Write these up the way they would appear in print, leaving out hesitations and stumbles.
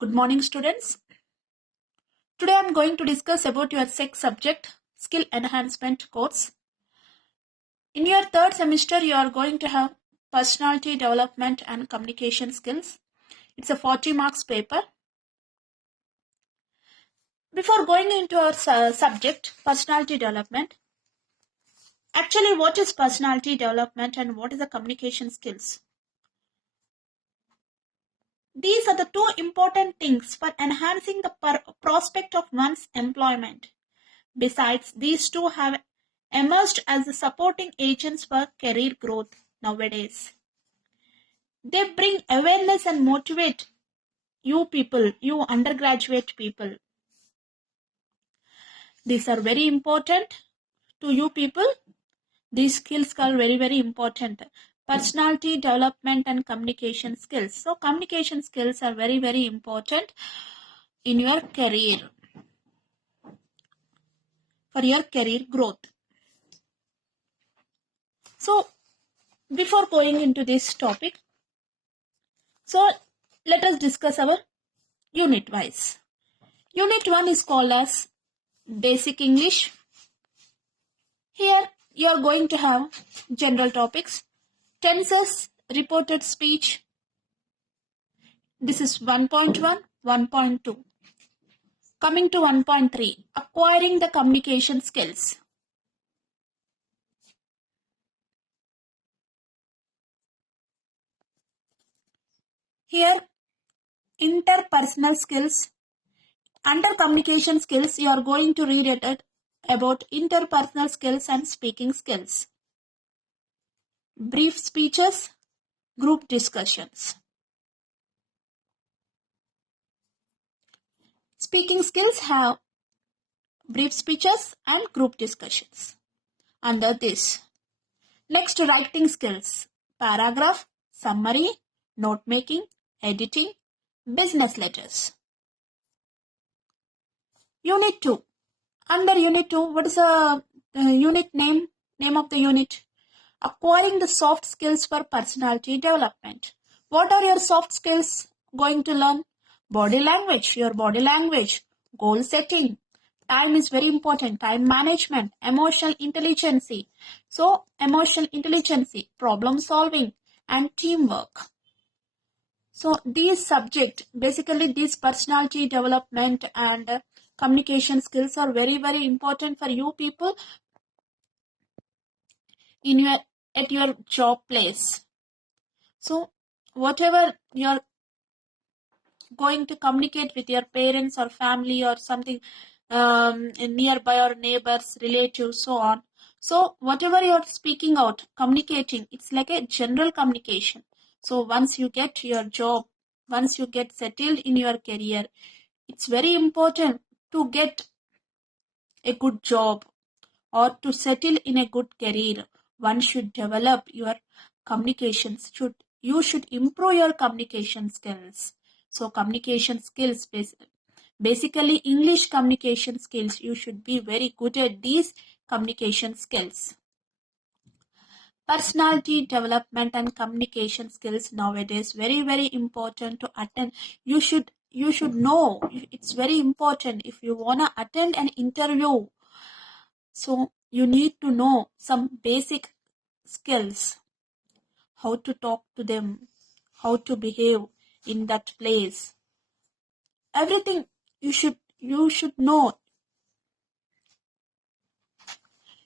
Good morning, students. Today I am going to discuss about your sex subject, skill enhancement course. In your third semester, you are going to have personality development and communication skills. It's a 40 marks paper. Before going into our subject, personality development, actually what is personality development and what is the communication skills? These are the two important things for enhancing the prospect of one's employment. Besides, these two have emerged as the supporting agents for career growth nowadays. They bring awareness and motivate you people, you undergraduate people. These are very important to you people. These skills are very important. Personality development and communication skills. So communication skills are very important in your career, for your career growth. So before going into this topic, so let us discuss our unit wise. Unit 1 is called as Basic English. Here you are going to have general topics, tenses, reported speech. This is 1.1, 1.2. Coming to 1.3, acquiring the communication skills. Here, interpersonal skills. Under communication skills, you are going to read it about interpersonal skills and speaking skills. Brief speeches, group discussions. Speaking skills have brief speeches and group discussions. Under this, next, writing skills, paragraph, summary, note making, editing, business letters. Unit 2. Under Unit 2, what is the unit name? Name of the unit? Acquiring the soft skills for personality development. What are your soft skills going to learn? Body language, your body language, goal setting. Time is very important. Time management, emotional intelligence. So, emotional intelligence, problem solving, and teamwork. So, these subjects, basically these personality development and communication skills are very important for you people in your at your job place. So, whatever you're going to communicate with your parents or family or something nearby or neighbors, relatives, so on. So, whatever you're speaking out, communicating, it's like a general communication. So, once you get your job, once you get settled in your career, it's very important to get a good job or to settle in a good career. One should develop your communications. You should improve your communication skills. So communication skills, basically English communication skills, you should be very good at these communication skills. Personality development and communication skills nowadays very important to attend. You should know, it's very important if you want to attend an interview. So you need to know some basic skills, how to talk to them, how to behave in that place. Everything you should know.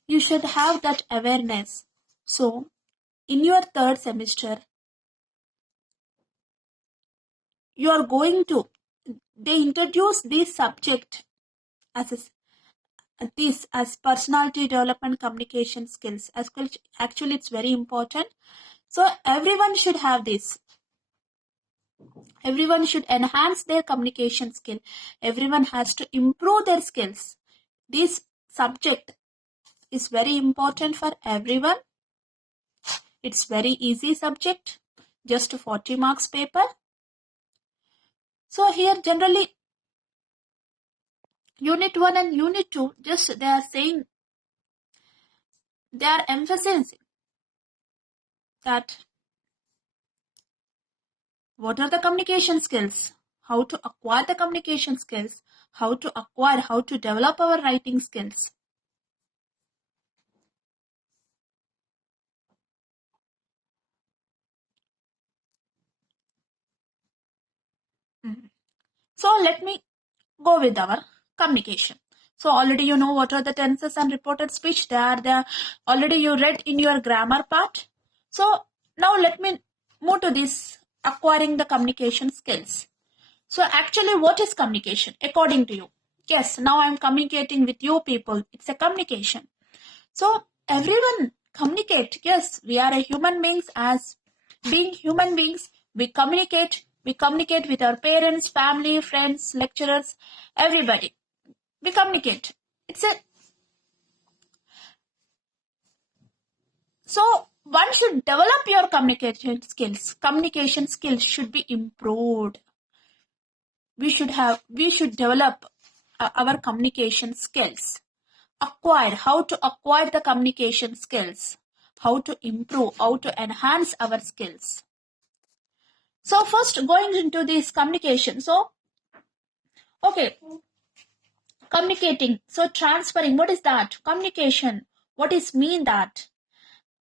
You should have that awareness. So in your third semester, you are going to, they introduce this subject as this as personality development communication skills. Actually, it's very important. So everyone should have this. Everyone should enhance their communication skill. Everyone has to improve their skills. This subject is very important for everyone. It's very easy subject, just 40 marks paper. So here generally Unit 1 and Unit 2, just they are saying, they are emphasizing that what are the communication skills? how to acquire the communication skills, how to develop our writing skills. So let me go with our communication. So already you know what are the tenses and reported speech. They are there. Already you read in your grammar part. So now let me move to this acquiring the communication skills. So actually what is communication according to you? Yes, now I am communicating with you people. It's a communication. So everyone communicate. Yes, we are a human beings. As being human beings, we communicate. We communicate with our parents, family, friends, lecturers, everybody. We communicate. So one should develop your communication skills. Communication skills should be improved. We should develop our communication skills. How to acquire the communication skills, how to improve, how to enhance our skills. So first going into this communication. So, okay, communicating. So transferring, what is that? Communication. What is mean that?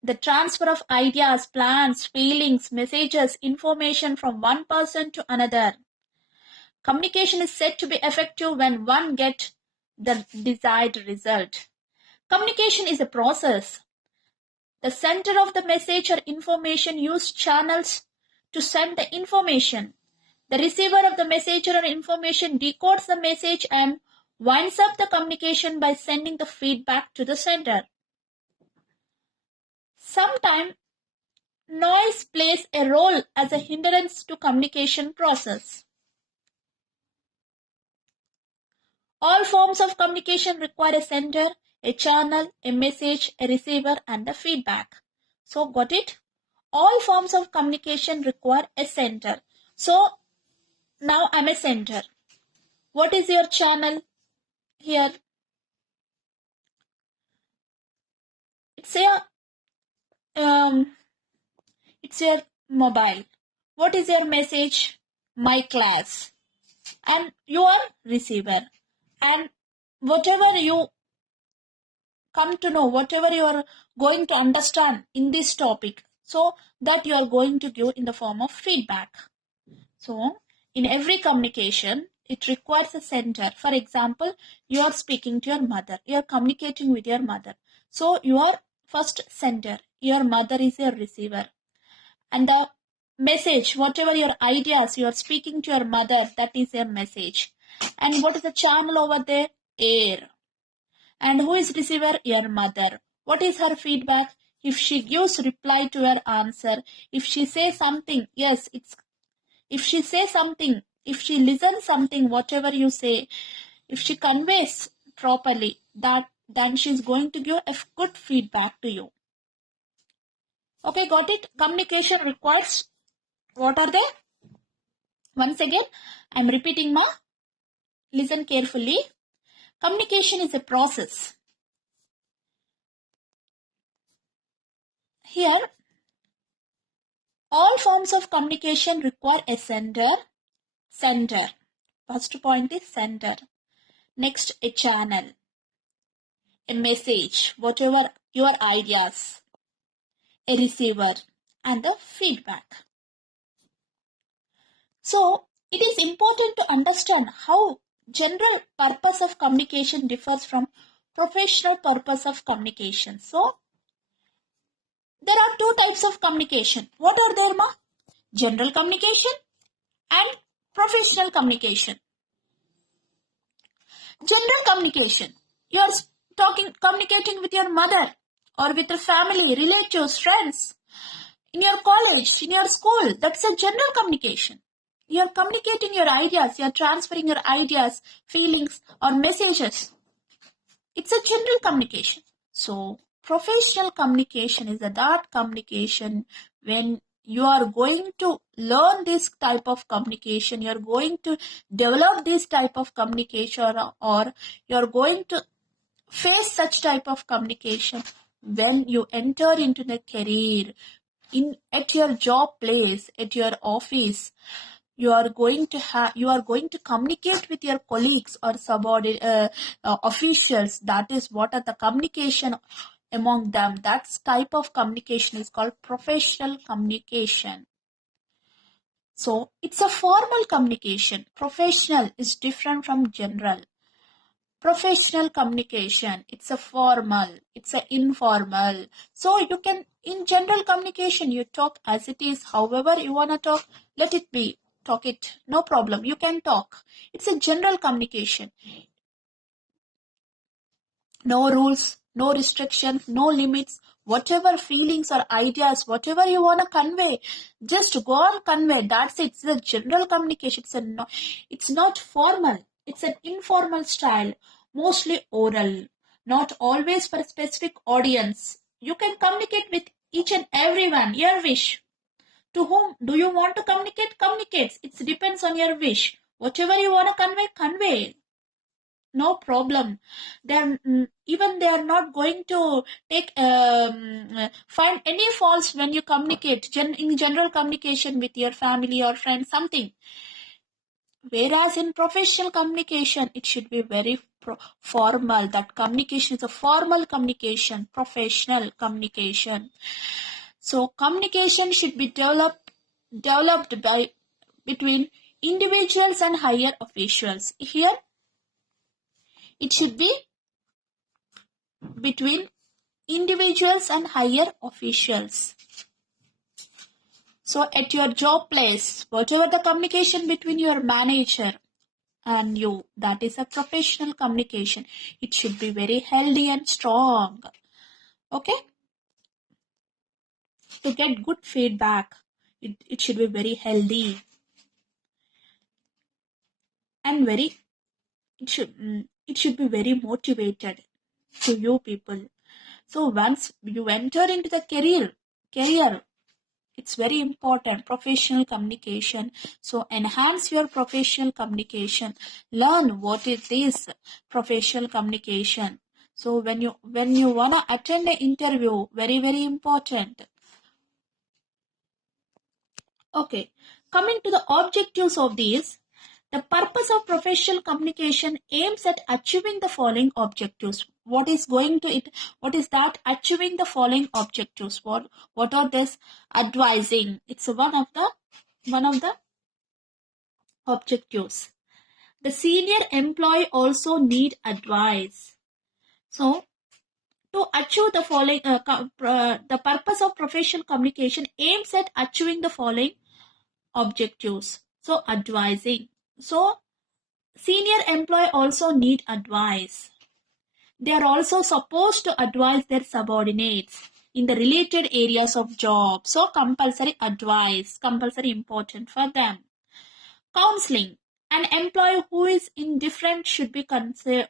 The transfer of ideas, plans, feelings, messages, information from one person to another. Communication is said to be effective when one gets the desired result. Communication is a process. The center of the message or information use channels to send the information. The receiver of the message or information decodes the message and winds up the communication by sending the feedback to the sender. Sometimes noise plays a role as a hindrance to communication process. All forms of communication require a sender, a channel, a message, a receiver, and the feedback. So got it? All forms of communication require a sender. So now I'm a sender. What is your channel here? It's your mobile. What is your message? My class. And your receiver. And whatever you come to know, whatever you are going to understand in this topic, so that you are going to give in the form of feedback. So in every communication, it requires a center. For example, you are speaking to your mother. You are communicating with your mother. So your first center, your mother is your receiver. And the message, whatever your ideas, you are speaking to your mother, that is your message. And what is the channel over there? Air. And who is receiver? Your mother. What is her feedback? If she gives reply to your answer, if she says something, yes, if she says something, if she listens something, whatever you say, if she conveys properly, then she's going to give a good feedback to you. Okay, got it? Communication requires, what are they? Once again, I'm repeating ma. Listen carefully. Communication is a process. Here, all forms of communication require a sender. First point is sender. Next, a channel, a message, whatever your ideas, a receiver, and the feedback. So, it is important to understand how general purpose of communication differs from professional purpose of communication. So, there are two types of communication. What are there, ma? General communication and professional communication. General communication. You are communicating with your mother or with your family, relatives, friends, in your college, in your school. That's a general communication. You are communicating your ideas. You are transferring your ideas, feelings, or messages. It's a general communication. So, professional communication is that communication when you are going to learn this type of communication, you are going to develop this type of communication, or you are going to face such type of communication when you enter into the career, at your job place, at your office. you are going to communicate with your colleagues or subordinate officials. That is what are the communication among them. That type of communication is called professional communication. So it's a formal communication. Professional is different from general. Professional communication, it's a formal, it's a informal. So you can, in general communication, you talk as it is, however you want to talk, let it be, talk it, no problem, you can talk. It's a general communication. No rules, no restrictions, no limits. Whatever feelings or ideas, whatever you want to convey, just go on convey. That's it. It's a general communication. It's not formal. It's an informal style, mostly oral, not always for a specific audience. You can communicate with each and everyone, your wish. To whom do you want to communicate? Communicates. It depends on your wish. Whatever you want to convey, convey. No problem. Even they are not going to take find any faults when you communicate in general communication with your family or friends, something. Whereas in professional communication, it should be very formal. That communication is a formal communication, professional communication. So communication should be developed by between individuals and higher officials. Here it should be between individuals and higher officials. So at your job place, whatever the communication between your manager and you, that is a professional communication. It should be very healthy and strong. Okay? To get good feedback, it should be very healthy and it should be very motivated to you people. So once you enter into the career, it's very important, professional communication. So enhance your professional communication. Learn what it is, professional communication. So when you wanna attend an interview, very, very important. Okay, coming to the objectives of these. The purpose of professional communication aims at achieving the following objectives. What is that? Achieving the following objectives. What are this? Advising. It's one of the objectives. The senior employee also need advice. So to achieve the following, the purpose of professional communication aims at achieving the following objectives. So advising. So senior employee also need advice. They are also supposed to advise their subordinates in the related areas of job. So compulsory advice, compulsory important for them. Counseling. An employee who is indifferent should be counseled.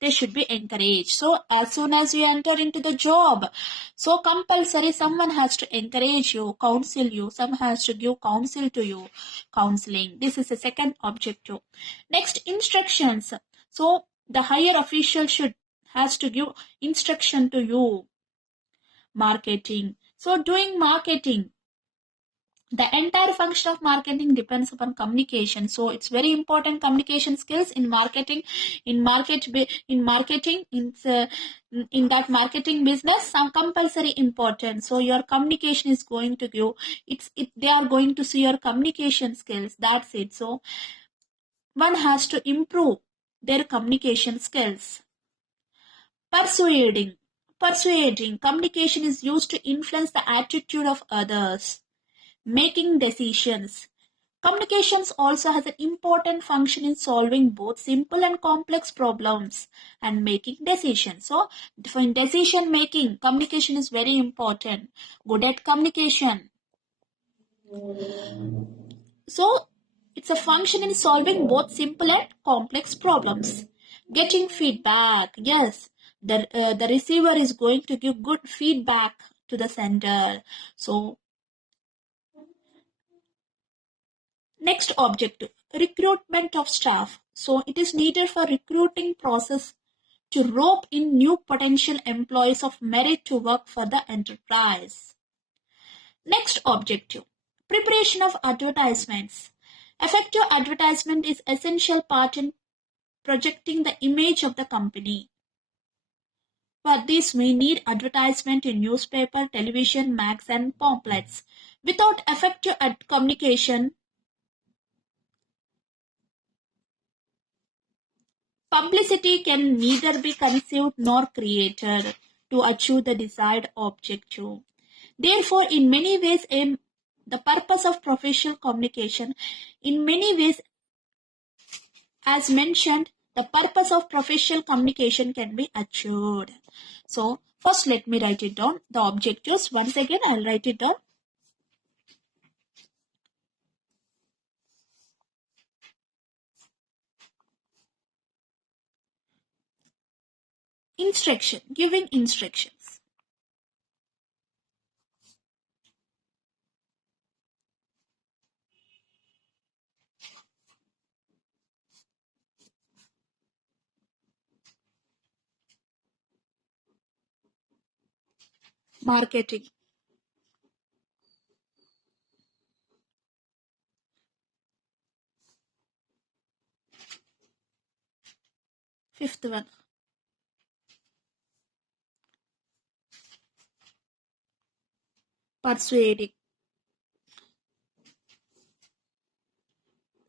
They should be encouraged. So as soon as you enter into the job, so compulsory, someone has to encourage you, counsel you, someone has to give counsel to you. Counseling. This is the second objective. Next, instructions. So the higher official has to give instruction to you. Marketing. So doing marketing. The entire function of marketing depends upon communication. So it's very important, communication skills in marketing. In that marketing business, some compulsory important. So your communication is going to give. They are going to see your communication skills. That's it. So one has to improve their communication skills. Persuading. Communication is used to influence the attitude of others. Making decisions. Communications also has an important function in solving both simple and complex problems and making decisions. So, in decision making, communication is very important. Good at communication. So, it's a function in solving both simple and complex problems. Getting feedback. Yes, the receiver is going to give good feedback to the sender. So, next objective, recruitment of staff. So it is needed for recruiting process to rope in new potential employees of merit to work for the enterprise. Next objective, Preparation of advertisements. Effective advertisement is essential part in projecting the image of the company. For this, we need advertisement in newspaper, television, mags, and pamphlets. Without effective communication, publicity can neither be conceived nor created to achieve the desired objective. Therefore, in many ways, the purpose of professional communication, in many ways, as mentioned, the purpose of professional communication can be achieved. So, first let me write it down. The objectives, once again, I'll write it down. Instruction, giving instructions. Marketing. Fifth one. Persuading.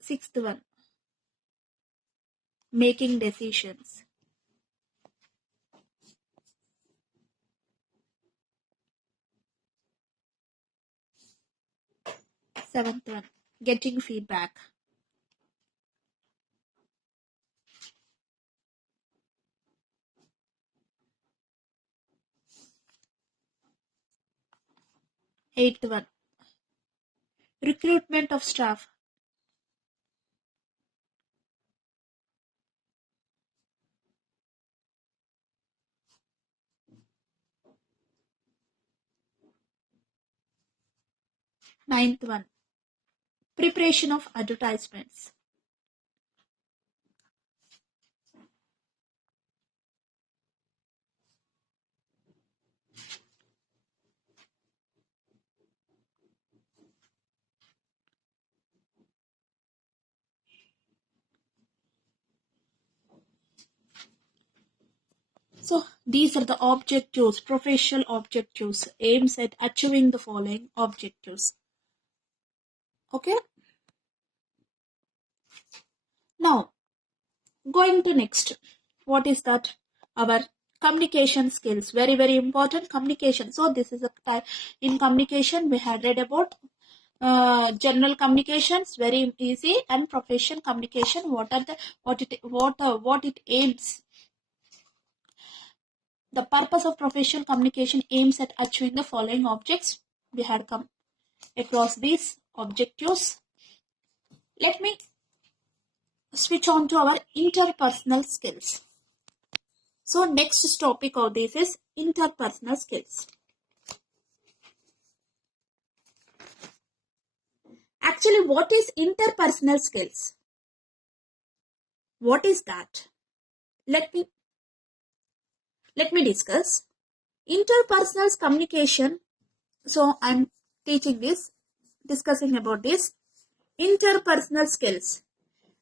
Sixth one. Making decisions. Seventh one. Getting feedback. Eighth one. Recruitment of staff. Ninth one. Preparation of advertisements. So these are the objectives, professional objectives, aims at achieving the following objectives. Okay. Now, going to next. What is that? Our communication skills. Very, very important communication. So this is a type in communication we had read about general communications, very easy, and professional communication. What it aims. The purpose of professional communication aims at achieving the following objects. We had come across these objectives. Let me switch on to our interpersonal skills. So next topic of this is interpersonal skills. Actually, what is interpersonal skills? What is that? Let me discuss. Interpersonal communication. So I'm teaching this, discussing about this. Interpersonal skills.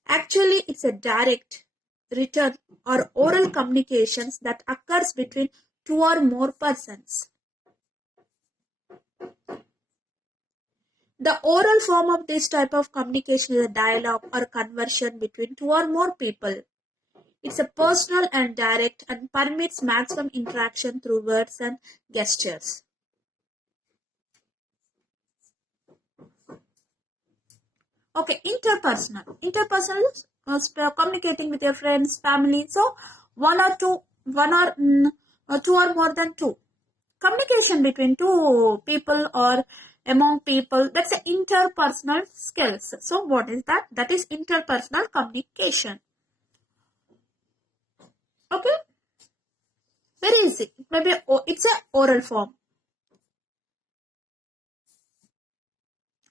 Actually, it's a direct, written or oral communications that occurs between two or more persons. The oral form of this type of communication is a dialogue or conversation between two or more people. It's a personal and direct and permits maximum interaction through words and gestures. Okay, interpersonal. Interpersonal is communicating with your friends, family. So two or more than two. Communication between two people or among people, that's an interpersonal skills. So what is that? That is interpersonal communication. Okay, very easy. Maybe it's an oral form,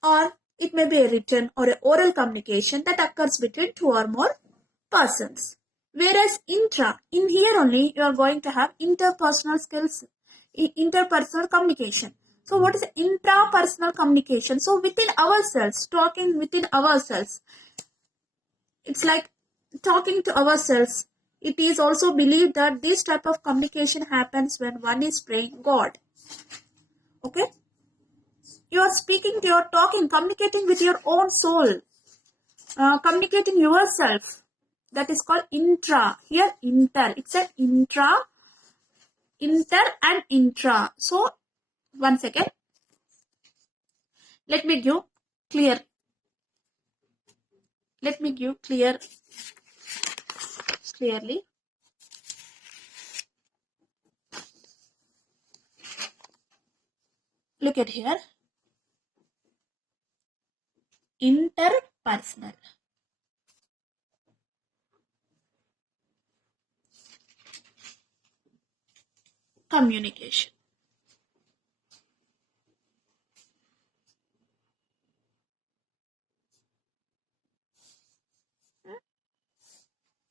or it may be a written or an oral communication that occurs between two or more persons. Whereas in here only you are going to have interpersonal skills, interpersonal communication. So what is intrapersonal communication? So within ourselves, talking within ourselves. It's like talking to ourselves. It is also believed that this type of communication happens when one is praying God. Okay? You are speaking, you are talking, communicating with your own soul. Communicating yourself. That is called intra. Here inter. It's an intra, inter and intra. So, one second. Let me give clear. Let me give clearly. Look at here. Interpersonal communication.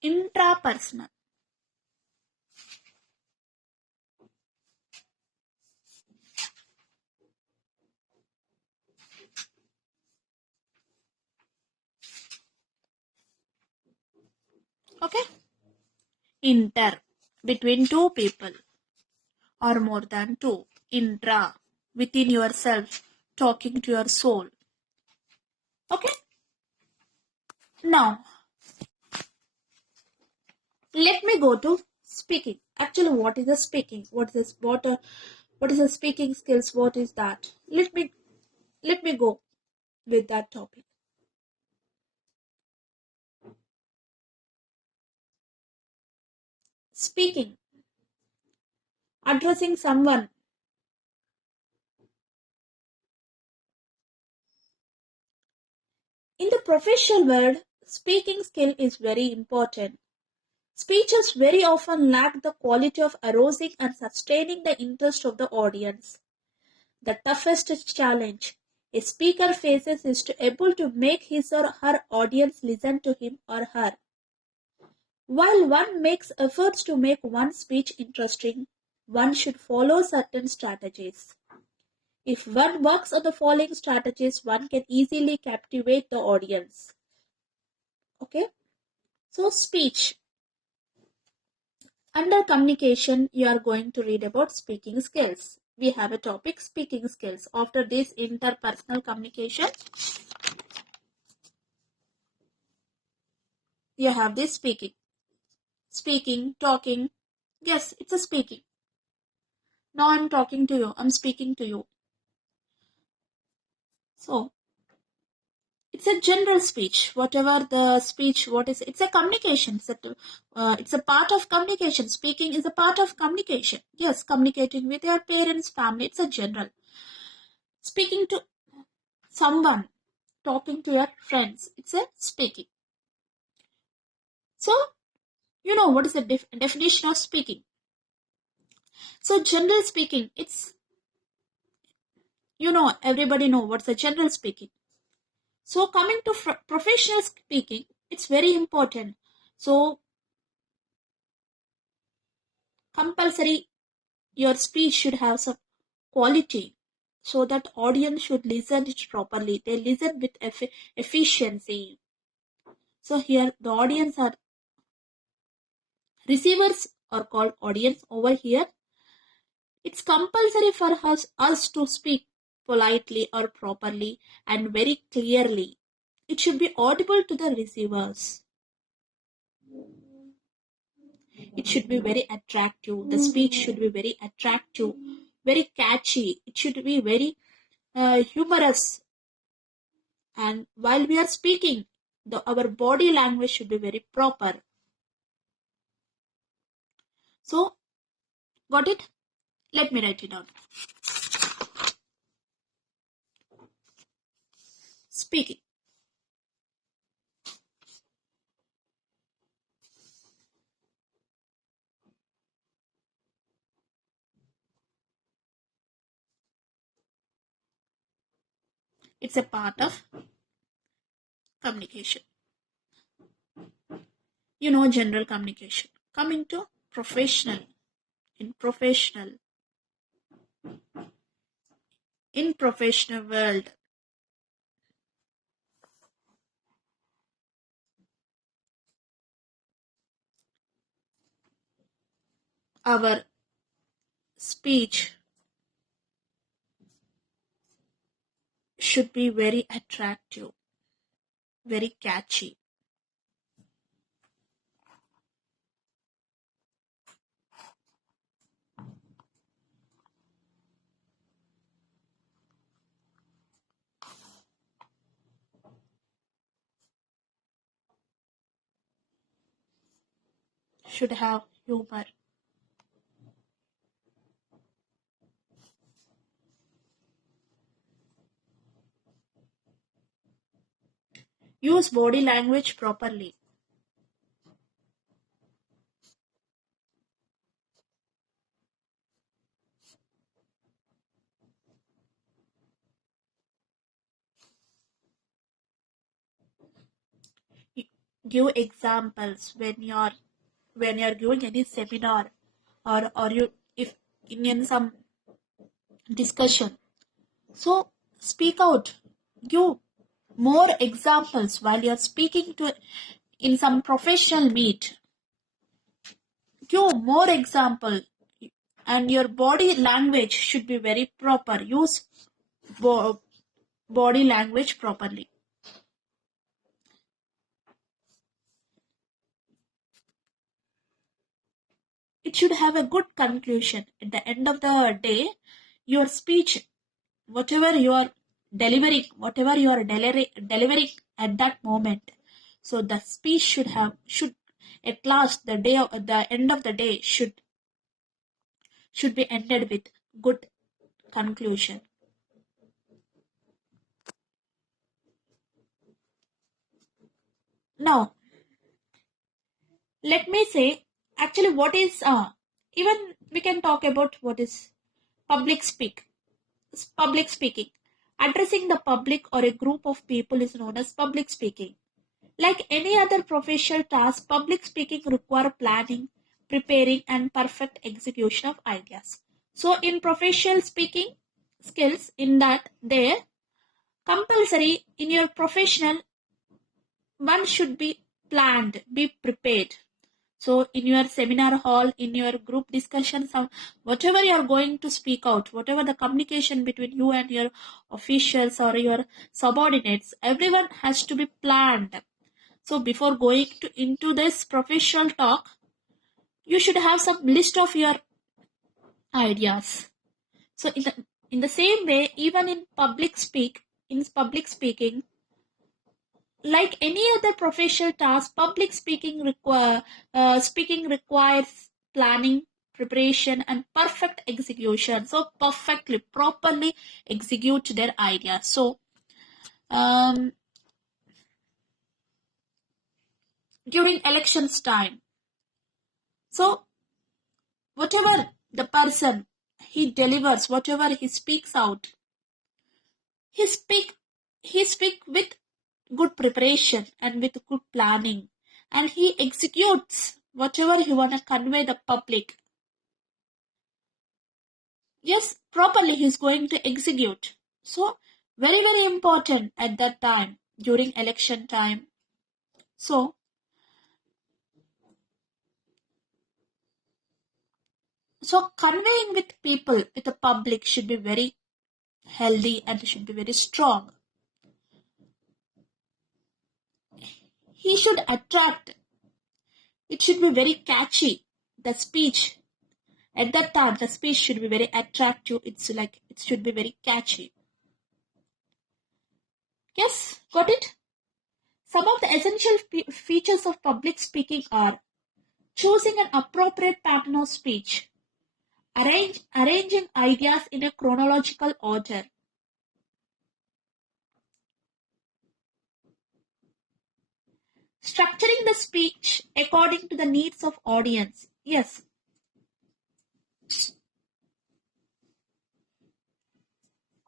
Intrapersonal. Okay? Inter. Between two people or more than two. Intra. Within yourself. Talking to your soul. Okay? Now, let me go to speaking. Actually, what is a speaking? What is a speaking skills? What is that? Let me go with that topic. Speaking, addressing someone. In the professional world, speaking skill is very important. Speeches very often lack the quality of arousing and sustaining the interest of the audience. The toughest challenge a speaker faces is to able to make his or her audience listen to him or her. While one makes efforts to make one's speech interesting, one should follow certain strategies. If one works on the following strategies, one can easily captivate the audience. Okay? So, speech. Under communication, you are going to read about speaking skills. We have a topic, speaking skills. After this, interpersonal communication, you have this speaking. Speaking, talking. Yes, it's a speaking. Now I'm talking to you. I'm speaking to you. So, it's a general speech. Whatever the speech, it's a communication. It's a part of communication. Speaking is a part of communication. Yes, communicating with your parents, family. It's a general. Speaking to someone, talking to your friends. It's a speaking. So, you know what is the definition of speaking? So, general speaking, it's, everybody know what's a general speaking. So, coming to professional speaking, it's very important. So, compulsory, your speech should have some quality so that audience should listen it properly. They listen with efficiency. So, here the audience are receivers are called audience over here. It's compulsory for us to speak politely or properly and very clearly. It should be audible to the receivers. It should be very attractive. The speech should be very attractive, very catchy. It should be very humorous. And while we are speaking, our body language should be very proper. So, got it? Let me write it down. Speaking. It's a part of communication. General communication. Coming to professional. In professional, in professional world. Our speech should be very attractive, very catchy. Should have humor. Use body language properly. Give examples when you're giving any seminar, or you if in some discussion. So speak out. Give more examples while you're speaking to in some professional meet. Give more example, and your body language should be very proper. Use body language properly. It should have a good conclusion. At the end of the day, your speech, whatever you are delivering at that moment, so the speech should at last the end of the day should be ended with good conclusion. Now, let me say actually what is even we can talk about what is public speak. Public speaking. Addressing the public or a group of people is known as public speaking. Like any other professional task, public speaking requires planning, preparing, and perfect execution of ideas. So, in professional speaking skills, in that there compulsory in your professional, one should be planned, be prepared. So, in your seminar hall, in your group discussion, whatever you are going to speak out, whatever the communication between you and your officials or your subordinates, everyone has to be planned. So, before going into this professional talk, you should have some list of your ideas. So, in the same way, even in public speaking, like any other professional task, speaking requires planning, preparation, and perfect execution. So perfectly, properly execute their idea. So um, during elections time, so whatever the person he delivers, whatever he speaks out, he speak he speak with good preparation and with good planning, and he executes whatever he want to convey the public. Yes, properly he's going to execute. So very very important at that time during election time. So conveying with people, with the public, should be very healthy and should be very strong. He should attract. It should be very catchy. The speech at that time, the speech should be very attractive. It's like it should be very catchy. Yes, got it? Some of the essential features of public speaking are choosing an appropriate pattern of speech, arranging ideas in a chronological order, structuring the speech according to the needs of audience. Yes.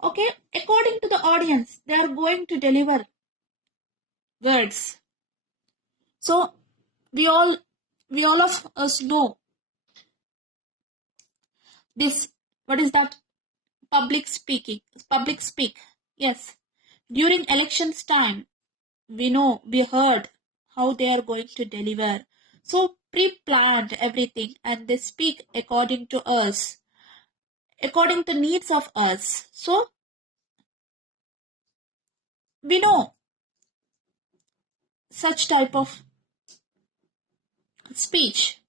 Okay, according to the audience, they are going to deliver words. So we all of us know this. What is that? public speak. Yes, during elections time, we heard how they are going to deliver. So pre-planned everything and they speak according to us, according to needs of us. So we know such type of speech.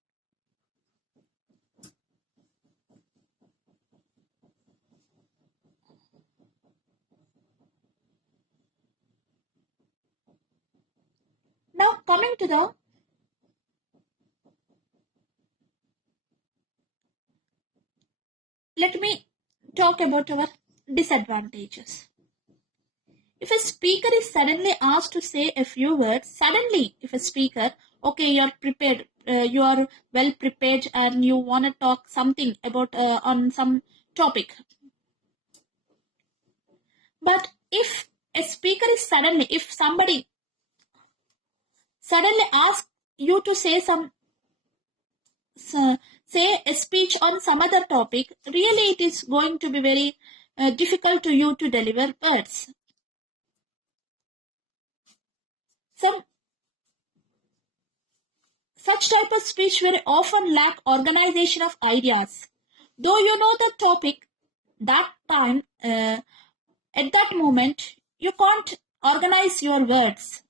Now coming to the, let me talk about our disadvantages. If a speaker is suddenly asked to say a few words, suddenly, if a speaker, okay, you're prepared, you are well prepared, and you want to talk something about on some topic. But if a speaker is suddenly, if somebody suddenly asks you to say say a speech on some other topic, really it is going to be very difficult to you to deliver words. Some Such type of speech very often lack organization of ideas. Though you know the topic, that time, at that moment, you can't organize your words.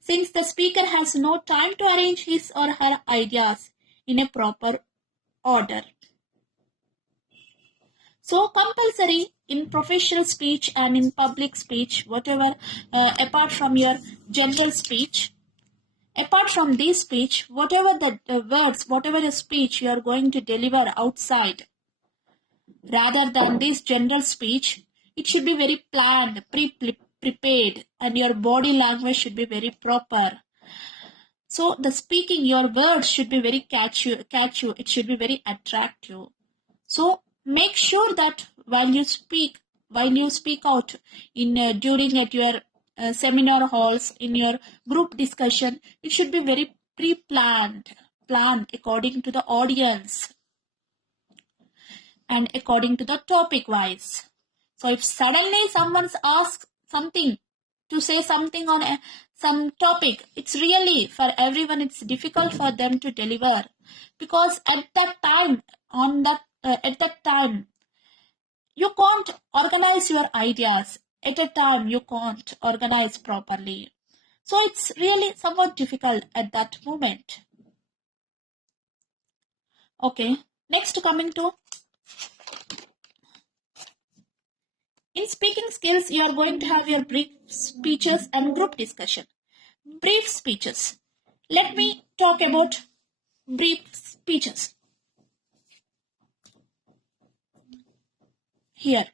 Since the speaker has no time to arrange his or her ideas in a proper order. So compulsory in professional speech and in public speech, whatever, apart from your general speech, apart from this speech, whatever the words, whatever the speech you are going to deliver outside, rather than this general speech, it should be very planned, prepared, and your body language should be very proper. So the speaking, your words should be very catchy. It should be very attractive. So make sure that while you speak out in during at your seminar halls, in your group discussion, it should be very planned according to the audience and according to the topic wise. So if suddenly someone's asked something to say something on some topic, it's really for everyone it's difficult for them to deliver, because at that time you can't organize your ideas. At a time you can't organize properly. So it's really somewhat difficult at that moment. Okay, next coming to, in speaking skills, you are going to have your brief speeches and group discussion. Brief speeches. Let me talk about brief speeches here.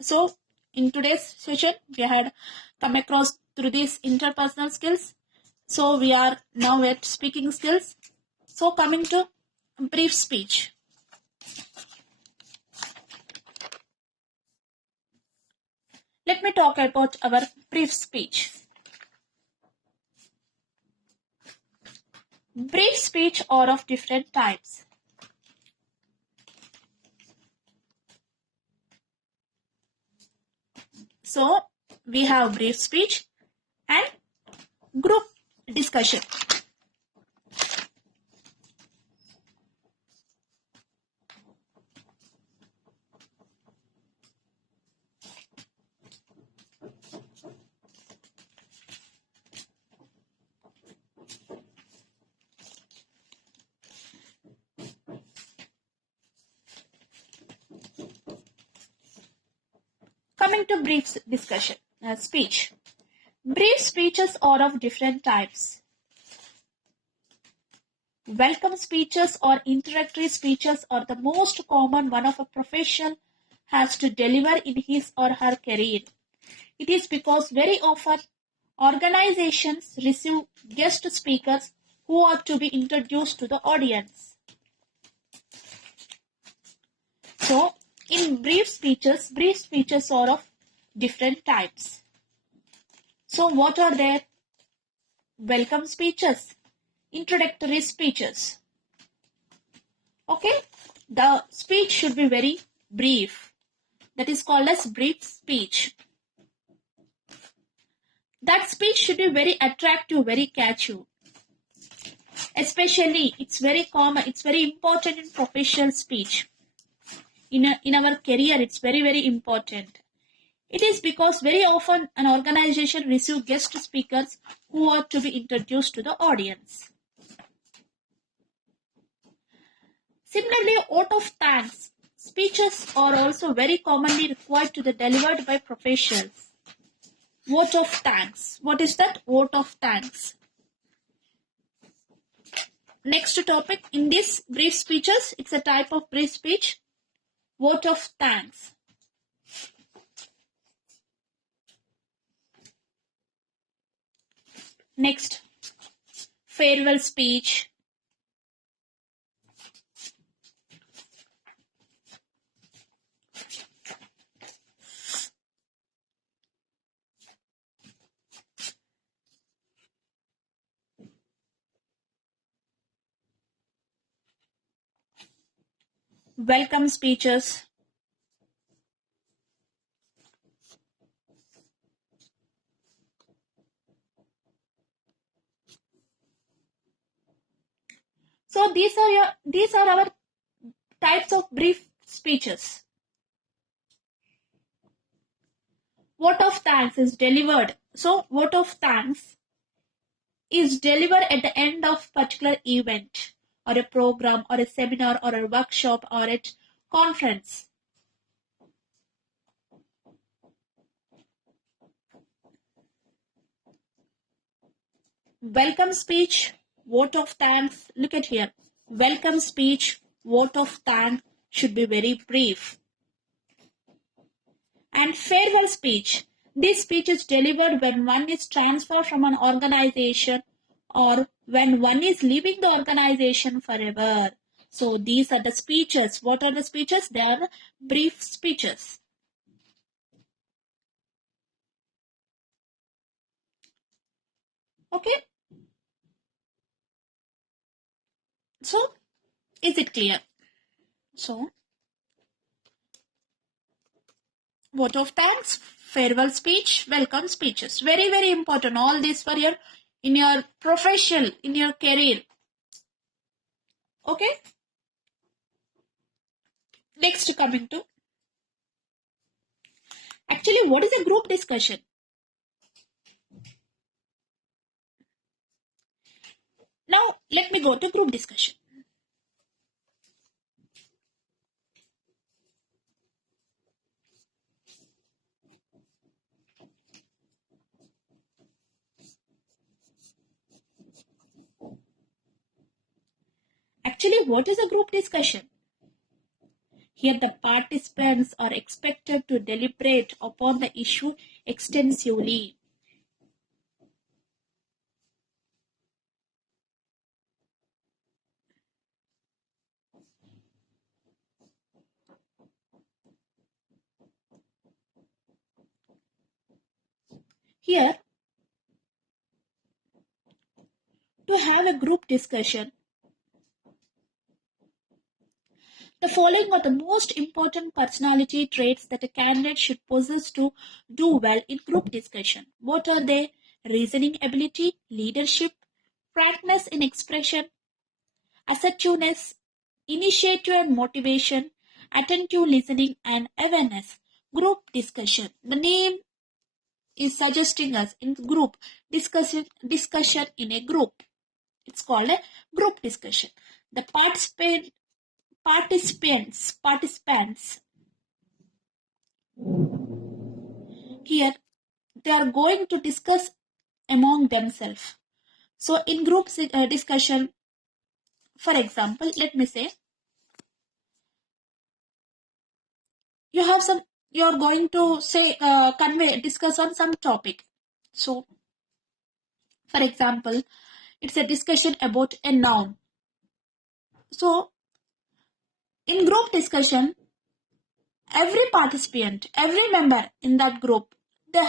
So, in today's session, we had come across through these interpersonal skills. So, we are now at speaking skills. So, coming to brief speech. Let me talk about our brief speech. Brief speech are of different types. So, we have brief speech and group discussion. Coming to brief discussion, speech. Brief speeches are of different types. Welcome speeches or introductory speeches are the most common one of a professional has to deliver in his or her career. It is because very often organizations receive guest speakers who are to be introduced to the audience. So, in brief speeches are of different types. So, what are their welcome speeches, introductory speeches? Okay, the speech should be very brief. That is called as brief speech. That speech should be very attractive, very catchy. Especially, it's very common, it's very important in professional speech. In our career, it's very, very important. It is because very often an organization receives guest speakers who are to be introduced to the audience. Similarly, vote of thanks. Speeches are also very commonly required to be delivered by professionals. Vote of thanks. What is that? Vote of thanks. Next topic in this brief speeches, it's a type of brief speech. Vote of thanks. Next, farewell speech. Welcome speeches. So these are our types of brief speeches. Vote of thanks is delivered. So vote of thanks is delivered at the end of particular event or a program or a seminar or a workshop or a conference. Welcome speech, vote of thanks. Look at here. Welcome speech, vote of thanks should be very brief. And farewell speech. This speech is delivered when one is transferred from an organization or when one is leaving the organization forever. So these are the speeches. What are the speeches? They are brief speeches. Okay. So, is it clear? So, vote of thanks, farewell speech, welcome speeches. Very, very important. All this for your in your professional, in your career. Okay. Next, coming to actually, what is a group discussion? Now, let me go to group discussion. Actually, what is a group discussion? Here, the participants are expected to deliberate upon the issue extensively. Here, to have a group discussion, the following are the most important personality traits that a candidate should possess to do well in group discussion. What are they? Reasoning ability, leadership, frankness in expression, assertiveness, initiative and motivation, attentive listening, and awareness. Group discussion. The name is suggesting us in group discussion in a group. It's called a group discussion. The participants here, they are going to discuss among themselves. So in group discussion, for example, let me say you are going to say discuss on some topic. So for example, it's a discussion about a noun. So in group discussion, every participant, every member in that group, they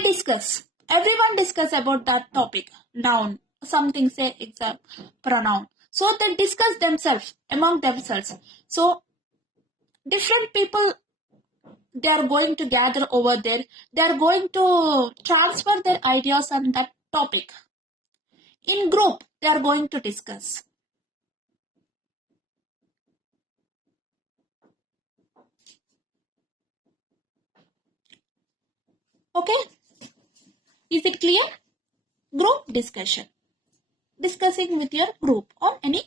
discuss. Everyone discuss about that topic, noun, something say example, pronoun. So they discuss themselves among themselves. So different people, they are going to gather over there. They are going to transfer their ideas on that topic. In group, they are going to discuss. Okay? Is it clear? Group discussion. Discussing with your group on any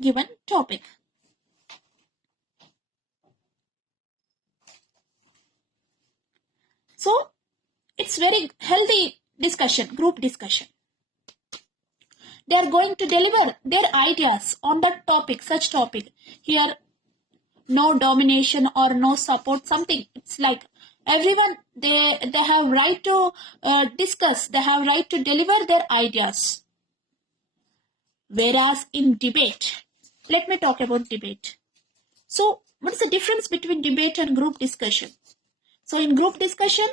given topic. So, it's very healthy discussion, group discussion. They are going to deliver their ideas on that topic, such topic. Here, no domination or no support, something. It's like everyone, they have right to discuss, they have right to deliver their ideas. Whereas in debate, let me talk about debate. So, what is the difference between debate and group discussion? So, in group discussion,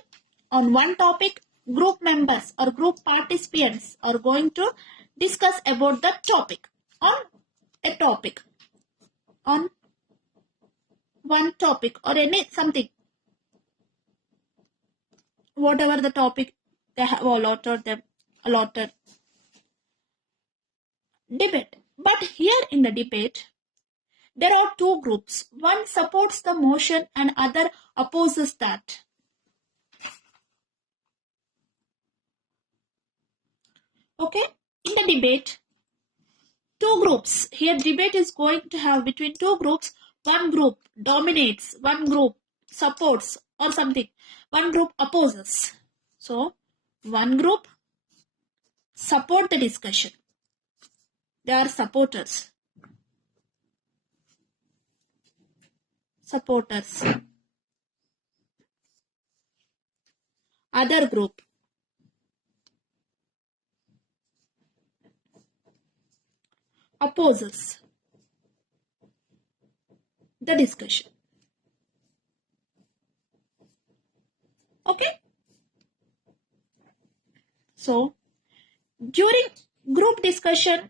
on one topic, group members or group participants are going to discuss about the topic, on a topic, on one topic or any something, whatever the topic they have allotted debate. But here in the debate, there are two groups. One supports the motion and other opposes that. Okay, in the debate, two groups. Here debate is going to have between two groups. One group dominates, one group supports or something. One group opposes. So, one group support the discussion. They are supporters. Supporters. Other group opposes the discussion. Okay? So, during group discussion,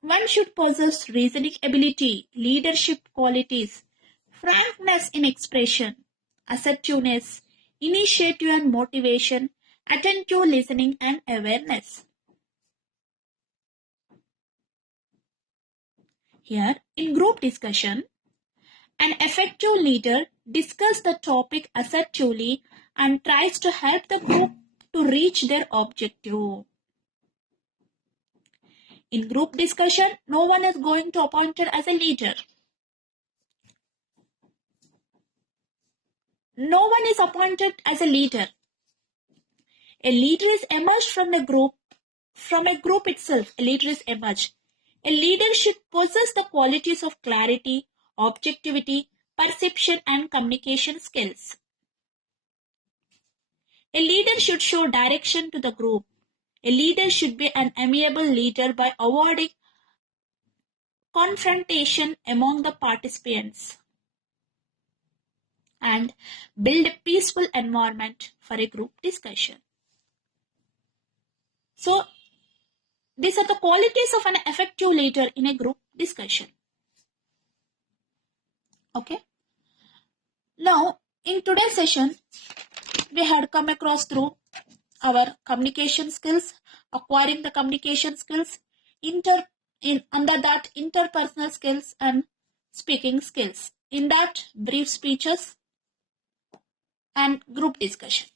one should possess reasoning ability, leadership qualities, frankness in expression, assertiveness, initiative and motivation, attentive listening and awareness. Here, in group discussion, an effective leader discusses the topic assertively and tries to help the group to reach their objective. In group discussion, no one is going to appointed as a leader. No one is appointed as a leader. A leader is emerged from a group itself. A leader is emerged. A leader should possess the qualities of clarity, objectivity, perception, and communication skills. A leader should show direction to the group. A leader should be an amiable leader by avoiding confrontation among the participants and build a peaceful environment for a group discussion. So, these are the qualities of an effective leader in a group discussion. Okay. Now, in today's session, we had come across through our communication skills, acquiring the communication skills, under that interpersonal skills and speaking skills. In that, brief speeches and group discussion.